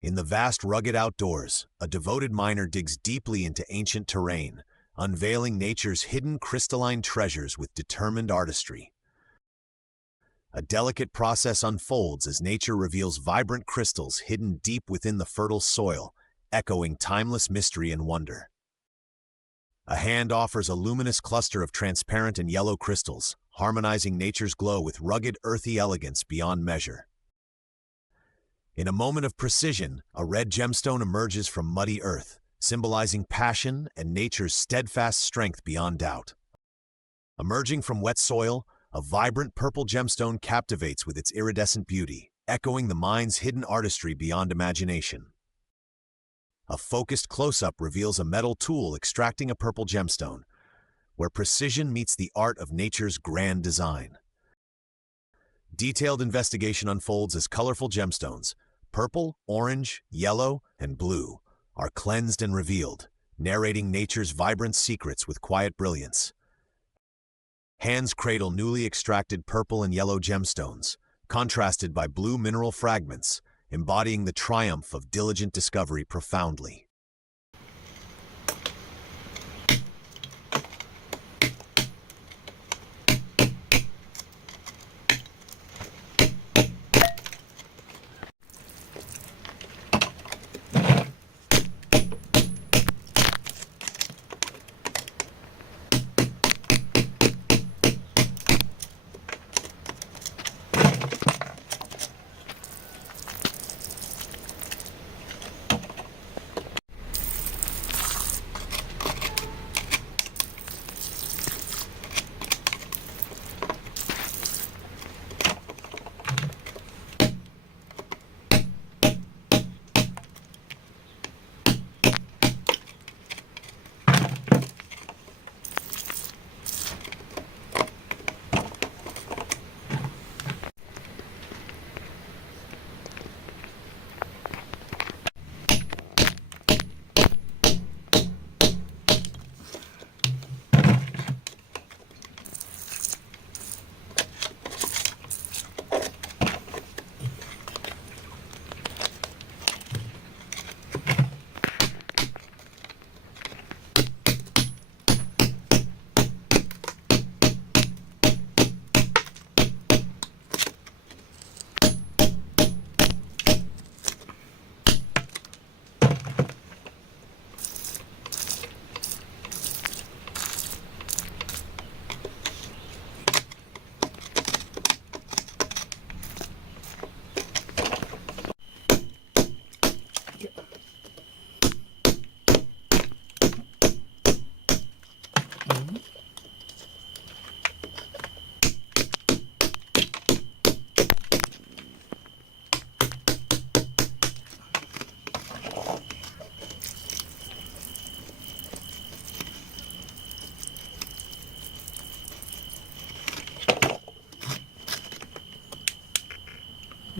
In the vast rugged outdoors, a devoted miner digs deeply into ancient terrain, unveiling nature's hidden crystalline treasures with determined artistry. A delicate process unfolds as nature reveals vibrant crystals hidden deep within the fertile soil, echoing timeless mystery and wonder. A hand offers a luminous cluster of transparent and yellow crystals, harmonizing nature's glow with rugged, earthy elegance beyond measure. In a moment of precision, a red gemstone emerges from muddy earth, symbolizing passion and nature's steadfast strength beyond doubt. Emerging from wet soil, a vibrant purple gemstone captivates with its iridescent beauty, echoing the mind's hidden artistry beyond imagination. A focused close-up reveals a metal tool extracting a purple gemstone, where precision meets the art of nature's grand design. Detailed investigation unfolds as colorful gemstones, purple, orange, yellow, and blue, are cleansed and revealed, narrating nature's vibrant secrets with quiet brilliance. Hands cradle newly extracted purple and yellow gemstones, contrasted by blue mineral fragments, embodying the triumph of diligent discovery profoundly.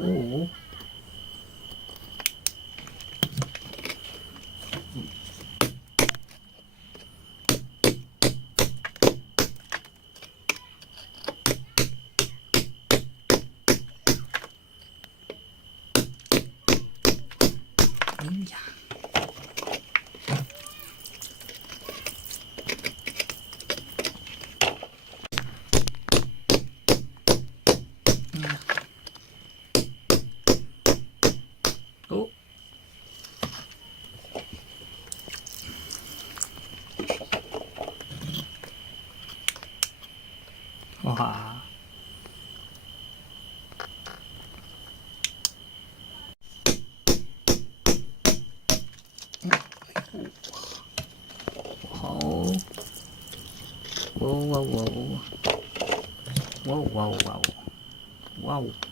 Oh. Yeah. Oh. Wow. Whoa. Whoa, whoa, whoa. Whoa, whoa, whoa. Whoa.